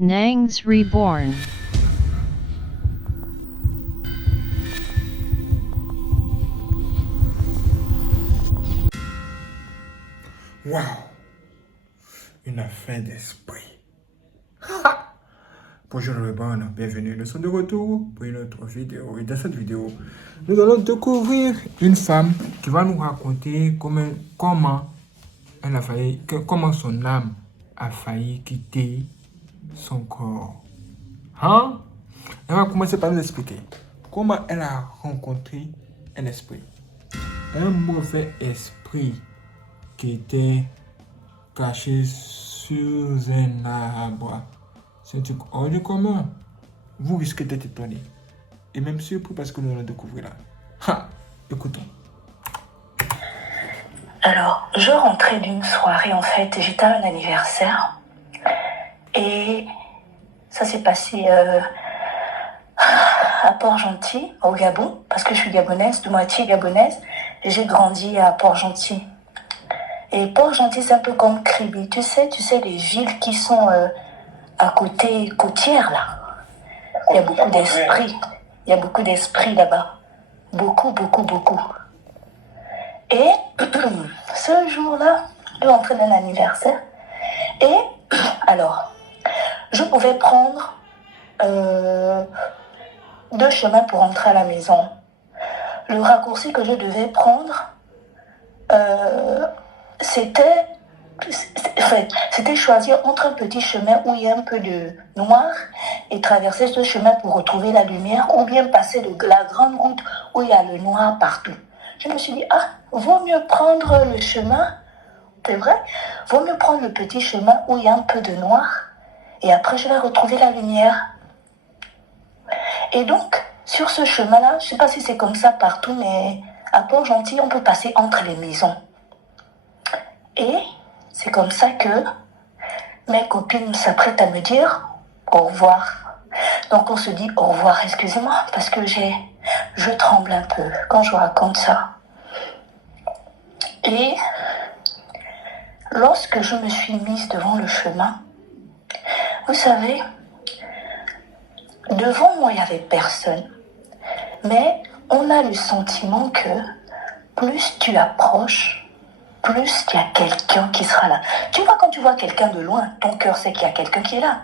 Nangs Reborn. Waouh! Une affaire d'esprit. Bonjour les bonnes, bienvenue. Nous sommes de retour pour une autre vidéo. Et dans cette vidéo, nous allons découvrir une femme qui va nous raconter comment son âme a failli quitter son corps. Hein? Elle va commencer par nous expliquer comment elle a rencontré un esprit. Un mauvais esprit qui était caché sur un arbre. C'est un truc hors du commun. Vous risquez d'être étonné. Et même surpris parce que nous allons découvrir là. Ha! Écoutons. Alors, je rentrais d'une soirée, en fait, j'étais à un anniversaire. Et ça s'est passé à Port-Gentil, au Gabon, parce que je suis gabonaise, de moitié gabonaise. Et j'ai grandi à Port-Gentil. Et Port-Gentil, c'est un peu comme Kribi. Tu sais, les villes qui sont à côté côtières, là. Il y a beaucoup d'esprit. Il y a beaucoup d'esprit là-bas. Beaucoup, beaucoup, beaucoup. Et ce jour-là, je rentrais d'un anniversaire. Et alors, je pouvais prendre 2 chemins pour rentrer à la maison. Le raccourci que je devais prendre, c'était choisir entre un petit chemin où il y a un peu de noir et traverser ce chemin pour retrouver la lumière, ou bien passer de la grande route où il y a le noir partout. Je me suis dit, vaut mieux prendre le chemin, c'est vrai, vaut mieux prendre le petit chemin où il y a un peu de noir, et après je vais retrouver la lumière. Et donc, sur ce chemin-là, je ne sais pas si c'est comme ça partout, mais à Port-Gentil, on peut passer entre les maisons. Et c'est comme ça que mes copines s'apprêtent à me dire au revoir. Donc on se dit au revoir, excusez-moi, parce que je tremble un peu quand je raconte ça. Et lorsque je me suis mise devant le chemin, vous savez, devant moi il n'y avait personne. Mais on a le sentiment que plus tu approches, plus il y a quelqu'un qui sera là. Tu vois, quand tu vois quelqu'un de loin, ton cœur sait qu'il y a quelqu'un qui est là.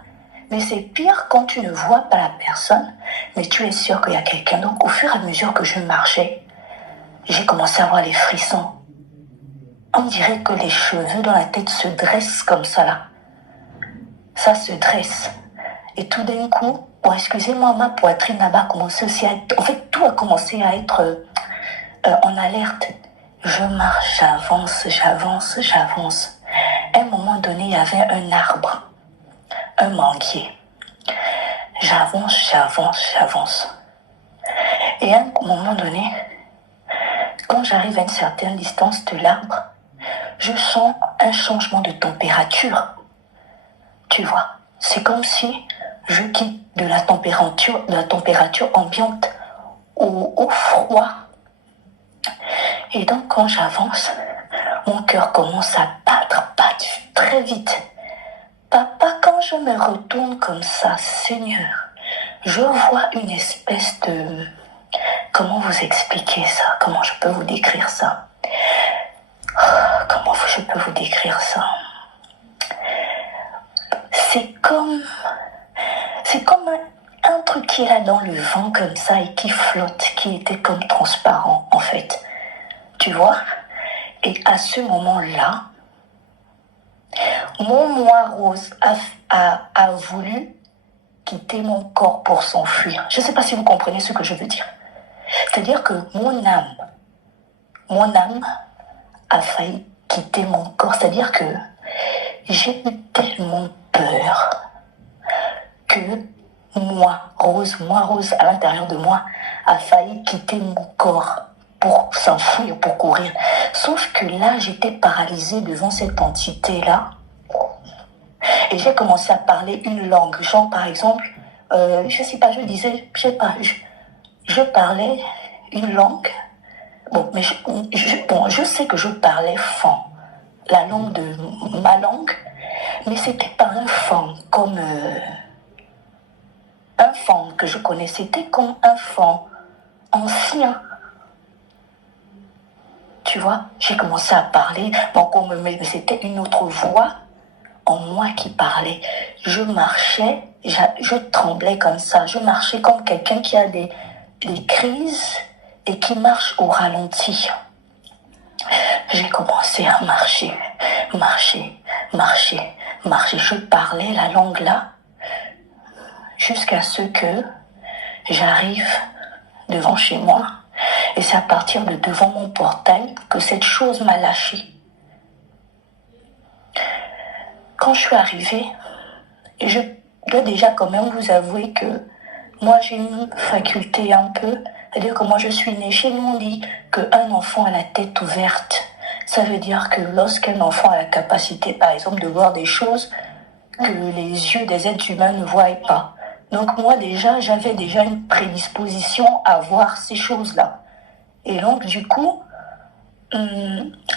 Mais c'est pire quand tu ne vois pas la personne, mais tu es sûr qu'il y a quelqu'un. Donc au fur et à mesure que je marchais, j'ai commencé à avoir les frissons. On dirait que les cheveux dans la tête se dressent comme ça là. Ça se dresse. Et tout d'un coup, excusez-moi, ma poitrine là-bas a commencé aussi à être... En fait, tout a commencé à être en alerte. Je marche, j'avance. À un moment donné, il y avait un arbre, un manguier. J'avance. Et à un moment donné, quand j'arrive à une certaine distance de l'arbre, je sens un changement de température. Tu vois, c'est comme si je quitte de la température ambiante au froid. Et donc, quand j'avance, mon cœur commence à battre très vite. Papa, quand je me retourne comme ça, Seigneur, je vois une espèce de... Comment vous expliquer ça? Comment je peux vous décrire ça? C'est comme un truc qui est là dans le vent comme ça et qui flotte, qui était comme transparent en fait. Tu vois? Et à ce moment-là, mon moi rose a voulu quitter mon corps pour s'enfuir. Je ne sais pas si vous comprenez ce que je veux dire. C'est-à-dire que mon âme a failli quitter mon corps. C'est-à-dire que j'ai eu tellement peur que moi, Rose, à l'intérieur de moi, a failli quitter mon corps pour s'enfuir, pour courir. Sauf que là, j'étais paralysée devant cette entité-là. Et j'ai commencé à parler une langue. Genre, par exemple, je sais pas, je parlais une langue. Bon, mais je sais que je parlais Fang, la langue de ma langue, mais c'était pas un Fang comme enfant que je connais, c'était comme un enfant ancien. Tu vois, j'ai commencé à parler, mais c'était une autre voix en moi qui parlait. Je marchais, je tremblais comme ça. Je marchais comme quelqu'un qui a des crises et qui marche au ralenti. J'ai commencé à marcher. Je parlais la langue là jusqu'à ce que j'arrive devant chez moi. Et c'est à partir de devant mon portail que cette chose m'a lâché. Quand je suis arrivée, je dois déjà quand même vous avouer que moi j'ai une faculté un peu, c'est-à-dire que moi je suis née, chez nous on dit qu'un enfant a la tête ouverte. Ça veut dire que lorsqu'un enfant a la capacité par exemple de voir des choses que les yeux des êtres humains ne voient pas. Donc moi déjà, j'avais déjà une prédisposition à voir ces choses-là. Et donc du coup,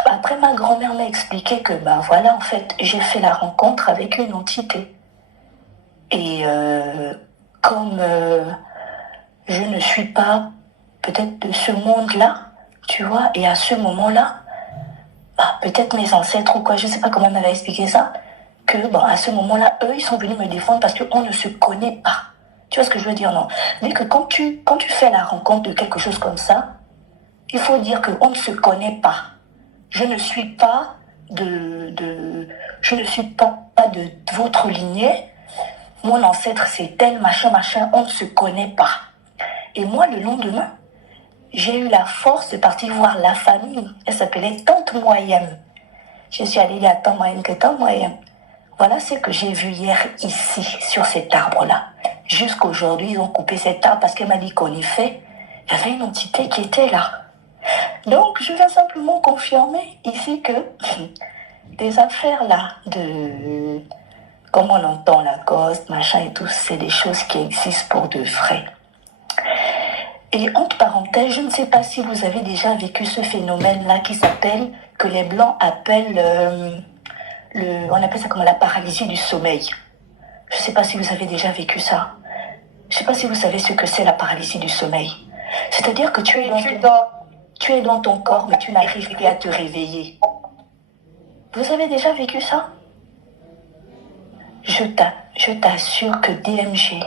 après ma grand-mère m'a expliqué que voilà, en fait, j'ai fait la rencontre avec une entité. Et comme je ne suis pas peut-être de ce monde-là, tu vois, et à ce moment-là, peut-être mes ancêtres ou quoi, je ne sais pas comment elle m'avait expliqué ça, que à ce moment-là, eux, ils sont venus me défendre parce qu'on ne se connaît pas. Tu vois ce que je veux dire, non? Mais que quand tu fais la rencontre de quelque chose comme ça, il faut dire qu'on ne se connaît pas. Je ne suis pas je ne suis pas de votre lignée. Mon ancêtre, c'est tel, machin, on ne se connaît pas. Et moi, le lendemain, j'ai eu la force de partir voir la famille. Elle s'appelait Tante Moyenne. Je suis allée à Tante Moyenne que Tante Moyenne. Voilà ce que j'ai vu hier ici, sur cet arbre-là. Jusqu'aujourd'hui, ils ont coupé cet arbre parce qu'elle m'a dit qu'en effet, il y avait une entité qui était là. Donc, je viens simplement confirmer ici que des affaires là, comme on entend la ghost, machin et tout, c'est des choses qui existent pour de vrai. Et entre parenthèses, je ne sais pas si vous avez déjà vécu ce phénomène-là qui s'appelle, que les Blancs appellent, on appelle ça comme la paralysie du sommeil. Je ne sais pas si vous avez déjà vécu ça. Je ne sais pas si vous savez ce que c'est la paralysie du sommeil. C'est-à-dire que tu es dans ton corps, mais tu n'arrives plus à te réveiller. Vous avez déjà vécu ça? Je t'assure que DMG,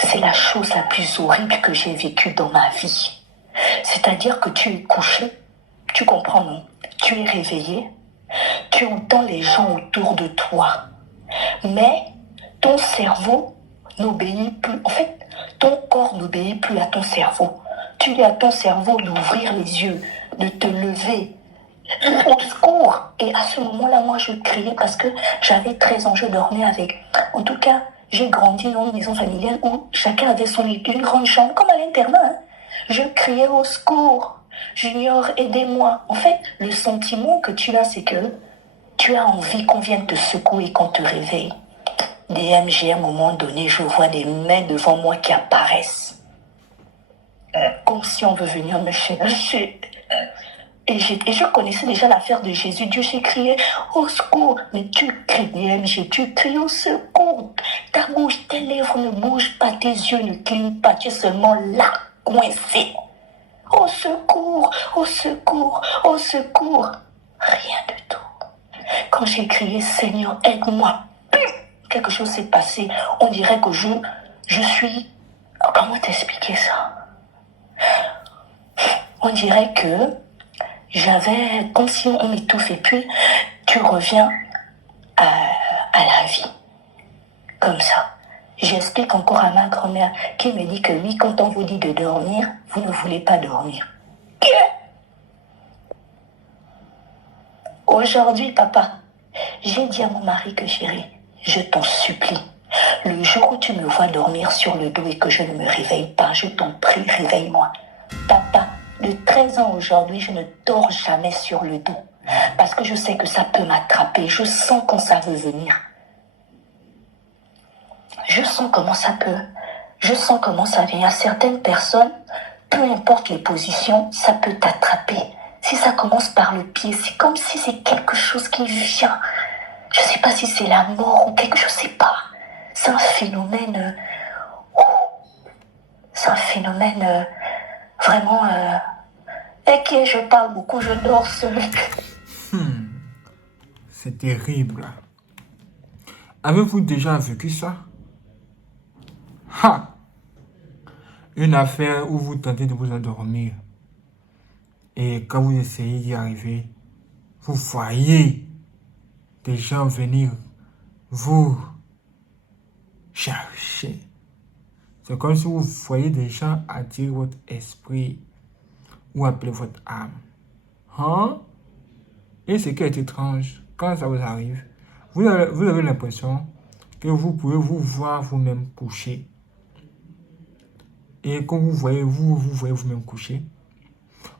c'est la chose la plus horrible que j'ai vécue dans ma vie. C'est-à-dire que tu es couché, tu comprends, non? Tu es réveillé, tu entends les gens autour de toi, mais ton cerveau n'obéit plus. En fait, ton corps n'obéit plus à ton cerveau. Tu dis à ton cerveau d'ouvrir les yeux, de te lever. Au secours! Et à ce moment-là, moi, je criais parce que j'avais 13 ans, je dormais avec. En tout cas, j'ai grandi dans une maison familiale où chacun avait son lit, une grande chambre, comme à l'internat. Hein. Je criais au secours. Junior, aidez-moi. En fait, le sentiment que tu as, c'est que tu as envie qu'on vienne te secouer quand te réveille. DMG, à un moment donné, je vois des mains devant moi qui apparaissent. Comme si on veut venir me chercher. Et je connaissais déjà l'affaire de Jésus. Dieu, j'ai crié au secours. Mais tu cries, DMG, tu cries au secours. Ta bouche, tes lèvres ne bougent pas, tes yeux ne clignent pas. Tu es seulement là, coincé. Au secours, au secours, au secours. Rien du tout. Quand j'ai crié, Seigneur, aide-moi, quelque chose s'est passé. On dirait que je suis... Comment t'expliquer ça? On dirait que j'avais comme si on m'étouffe et puis tu reviens à la vie. Comme ça. J'explique encore à ma grand-mère qui me dit que oui, quand on vous dit de dormir, vous ne voulez pas dormir. Aujourd'hui, papa, j'ai dit à mon mari que chérie, je t'en supplie, le jour où tu me vois dormir sur le dos et que je ne me réveille pas, je t'en prie, réveille-moi. Papa, de 13 ans aujourd'hui, je ne dors jamais sur le dos. Parce que je sais que ça peut m'attraper. Je sens quand ça veut venir. Je sens comment ça peut. Je sens comment ça vient. À certaines personnes, peu importe les positions, ça peut t'attraper. Si ça commence par le pied, c'est comme si c'est quelque chose qui vient. Je ne sais pas si c'est la mort ou quelque chose, je ne sais pas. C'est un phénomène C'est un phénomène vraiment... et qui je parle beaucoup, je dors seul. C'est terrible. Avez-vous déjà vécu ça? Ha! Une affaire où vous tentez de vous endormir. Et quand vous essayez d'y arriver, vous voyez des gens venir vous chercher. C'est comme si vous voyez des gens attirer votre esprit ou appeler votre âme. Hein? Et ce qui est étrange, quand ça vous arrive, vous avez l'impression que vous pouvez vous voir vous-même coucher. Et quand vous voyez vous-même coucher,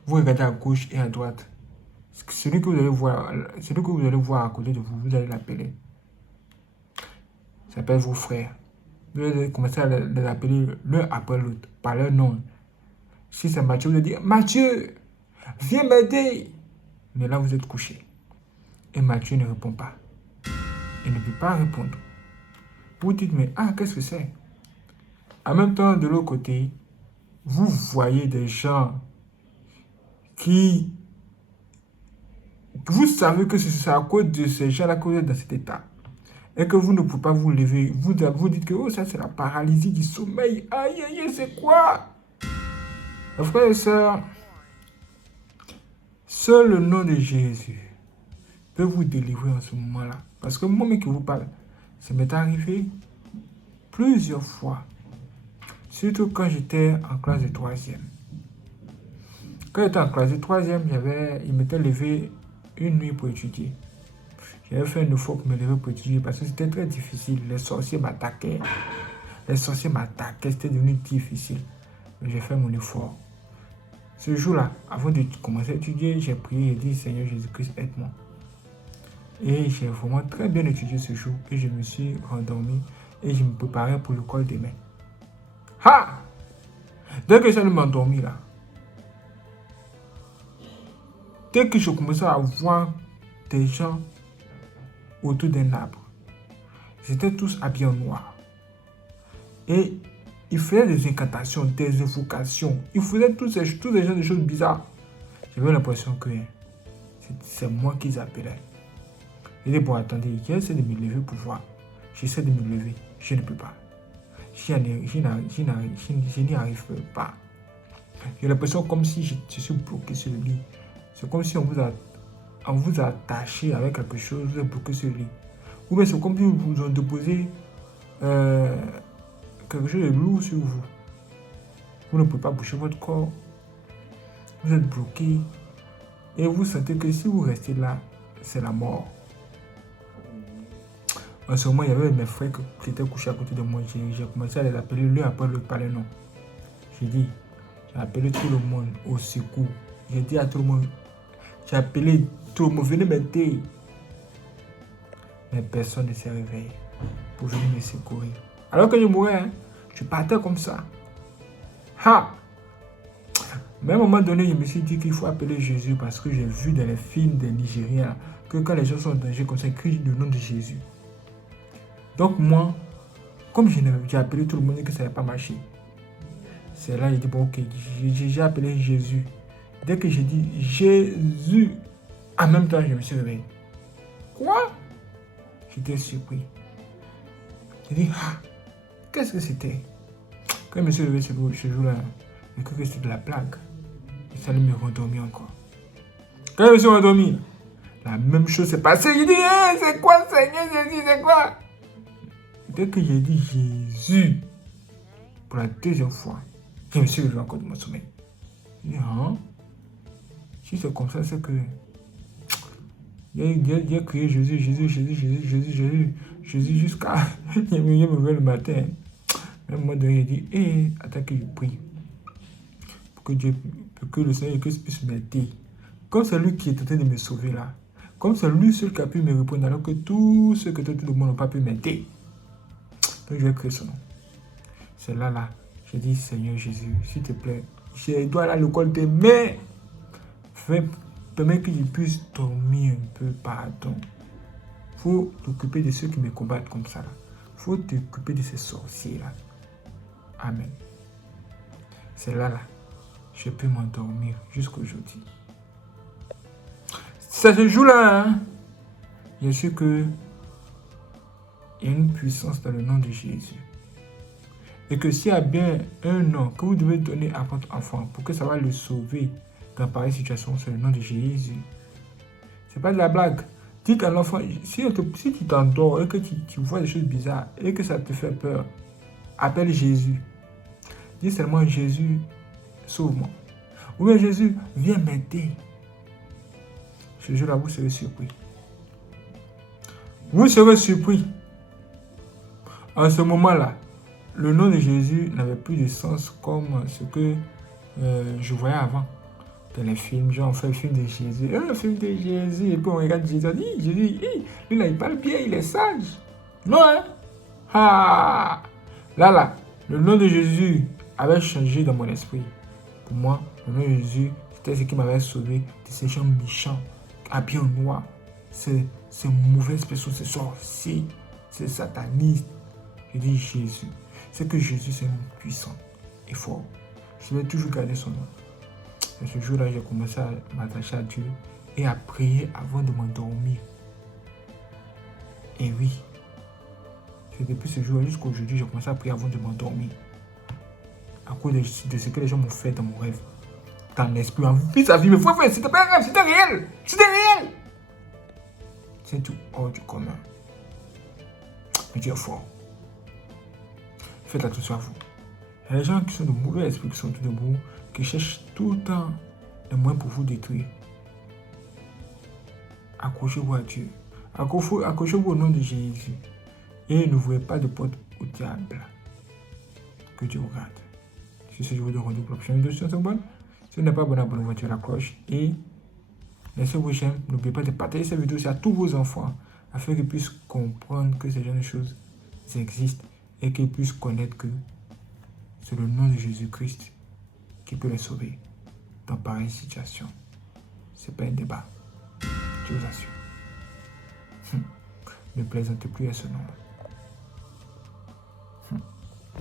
vous regardez à gauche et à droite. Celui que vous allez voir à côté de vous, vous allez l'appeler. Ça s'appelle vos frères. Vous allez commencer à les appeler l'un après l'autre, par leur nom. Si c'est Mathieu, vous allez dire Mathieu, viens m'aider. Mais là, vous êtes couché. Et Mathieu ne répond pas. Il ne peut pas répondre. Vous dites, mais qu'est-ce que c'est? En même temps, de l'autre côté, vous voyez des gens qui... Vous savez que c'est à cause de ces gens-là que vous êtes dans cet état. Et que vous ne pouvez pas vous lever. Vous dites que ça, c'est la paralysie du sommeil. Aïe, aïe, c'est quoi? Frères et sœurs, seul le nom de Jésus peut vous délivrer en ce moment-là. Parce que moi-même qui vous parle, ça m'est arrivé plusieurs fois. Surtout quand j'étais en classe de 3e. Quand j'étais en classe de 3e, il m'était levé une nuit pour étudier. J'avais fait un effort pour me lever pour étudier parce que c'était très difficile. Les sorciers m'attaquaient. C'était devenu difficile. Mais j'ai fait mon effort. Ce jour-là, avant de commencer à étudier, j'ai prié et dit, Seigneur Jésus-Christ, aide-moi. Et j'ai vraiment très bien étudié ce jour. Et je me suis rendormi et je me préparais pour l'école demain. Ha! Dès que j'allais m'endormir là, dès que je commençais à voir des gens autour d'un arbre, ils étaient tous habillés en noir. Et ils faisaient des incantations, des invocations. Ils faisaient tous ces genres de choses bizarres. J'avais l'impression que c'est moi qu'ils appelaient. Je dis, bon, attendez, j'essaie de me lever pour voir. J'essaie de me lever, je ne peux pas. Je n'y arrive pas. J'ai l'impression comme si je suis bloqué sur le lit. C'est comme si on vous a attaché avec quelque chose, vous êtes bloqué sur le lit. Ou bien c'est comme si vous ont déposé quelque chose de lourd sur vous. Vous ne pouvez pas bouger votre corps. Vous êtes bloqué. Et vous sentez que si vous restez là, c'est la mort. En ce moment, il y avait mes frères qui étaient couchés à côté de moi. J'ai commencé à les appeler l'un après l'autre par les noms. J'ai appelé tout le monde au secours. J'ai dit à tout le monde, j'ai appelé tout le monde, venez m'aider. Mais personne ne s'est réveillé pour venir me secourir. Alors que je mourais, je partais comme ça. Ha! Mais à un moment donné, je me suis dit qu'il faut appeler Jésus parce que j'ai vu dans les films des Nigériens que quand les gens sont en danger comme ça, ils crient le nom de Jésus. Donc moi, comme j'ai appelé tout le monde et que ça n'avait pas marché, c'est là que j'ai dit, bon ok, j'ai appelé Jésus. Dès que j'ai dit Jésus, en même temps, je me suis réveillé. Quoi? J'étais surpris. J'ai dit, qu'est-ce que c'était? Quand je me suis réveillé ce jour-là, j'ai cru que c'était de la blague. Et ça allait me rendormir encore. Quand je me suis rendormi, la même chose s'est passée. J'ai dit, c'est quoi Seigneur Jésus, c'est quoi? Dès que j'ai dit Jésus, pour la deuxième fois, je me suis réveillé encore de mon sommeil. J'ai dit, si c'est comme ça, c'est que... Il a crié Jésus, Jésus jusqu'à... Je me réveille le matin. À un moment donné, il dit, attends que je prie. Pour que le Seigneur puisse m'aider. Comme c'est lui qui est en train de me sauver là. Comme c'est lui seul qui a pu me répondre alors que tous ceux que tout le monde n'ont pas pu m'aider. Donc je vais créer son nom. C'est là. J'ai dit, Seigneur Jésus, s'il te plaît, je dois aller à l'école demain. Permets que je puisse dormir un peu, pardon. Faut t'occuper de ceux qui me combattent comme ça là. Faut t'occuper de ces sorciers là. Amen. c'est là, je peux m'endormir jusqu'aujourd'hui. Ça se joue là, hein? Bien sûr que il y a une puissance dans le nom de Jésus. Et que s'il y a bien un nom que vous devez donner à votre enfant pour que ça va le sauver dans pareille situation, c'est le nom de Jésus. C'est pas de la blague. Dites à l'enfant, si tu t'endors et que tu vois des choses bizarres et que ça te fait peur, appelle Jésus. Dis seulement Jésus, sauve-moi. Ou bien Jésus, viens m'aider. Ce jour-là, vous serez surpris. Vous serez surpris. En ce moment-là, le nom de Jésus n'avait plus de sens comme ce que je voyais avant. Dans les films, genre on fait le film de Jésus. Le film de Jésus. Et puis on regarde Jésus, on dit, Jésus, lui là, il parle bien, il est sage. Non, hein? Ah! Là, le nom de Jésus avait changé dans mon esprit. Pour moi, le nom de Jésus, c'était ce qui m'avait sauvé de ces gens méchants, habillés en noir. Ces mauvaises personnes, ces sorciers, ces satanistes. Je dis Jésus. C'est que Jésus, c'est un homme puissant et fort. Je vais toujours garder son nom. Et ce jour-là, j'ai commencé à m'attacher à Dieu et à prier avant de m'endormir. Et oui, c'est depuis ce jour jusqu'à aujourd'hui, j'ai commencé à prier avant de m'endormir. À cause de ce que les gens m'ont fait dans mon rêve. Dans l'esprit, en vie, sa vie. Mais frère, c'était pas un rêve, c'était réel. C'était réel. C'est tout hors du commun. Mais Dieu est fort. Faites attention à vous. Il y a des gens qui sont de mauvais esprits, qui sont tout debout, qui cherchent tout le temps les moyens pour vous détruire. Accrochez-vous à Dieu. Accrochez-vous au nom de Jésus. Et ne voyez pas de porte au diable. Que Dieu vous garde. Sur ce, je vous donne rendez-vous pour la prochaine vidéo sur bonne. Si vous n'êtes pas abonné, abonnez-vous à la cloche. Et laissez vos j'aime. N'oubliez pas de partager cette vidéo à tous vos enfants afin qu'ils puissent comprendre que ces genre de choses existent et qu'ils puissent connaître que c'est le nom de Jésus-Christ qui peut les sauver dans pareille situation. Ce n'est pas un débat. Je vous assure. Ne plaisantez plus à ce nom.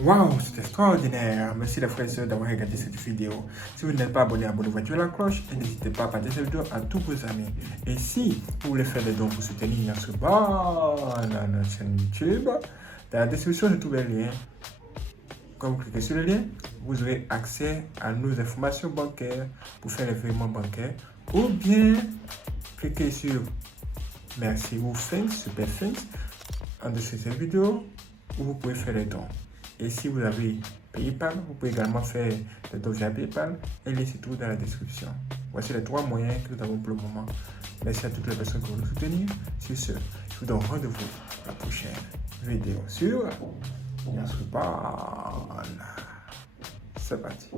Waouh, c'est extraordinaire. Merci les frères et sœurs d'avoir regardé cette vidéo. Si vous n'êtes pas abonné, abonnez-vous à la cloche et n'hésitez pas à partager cette vidéo à tous vos amis. Et si vous voulez faire des dons pour soutenir notre bonne chaîne YouTube, dans la description de tous les liens, quand vous cliquez sur le lien, vous aurez accès à nos informations bancaires pour faire les virements bancaires. Ou bien, cliquez sur Merci ou Thanks, Super Thanks, en dessous de cette vidéo, où vous pouvez faire les dons. Et si vous avez PayPal, vous pouvez également faire des dons via PayPal et laissez tout dans la description. Voici les 3 moyens que nous avons pour le moment. Merci à toutes les personnes qui vont nous soutenir. Sur ce, je vous donne rendez-vous pour la prochaine vidéo sur Yasruban. C'est parti.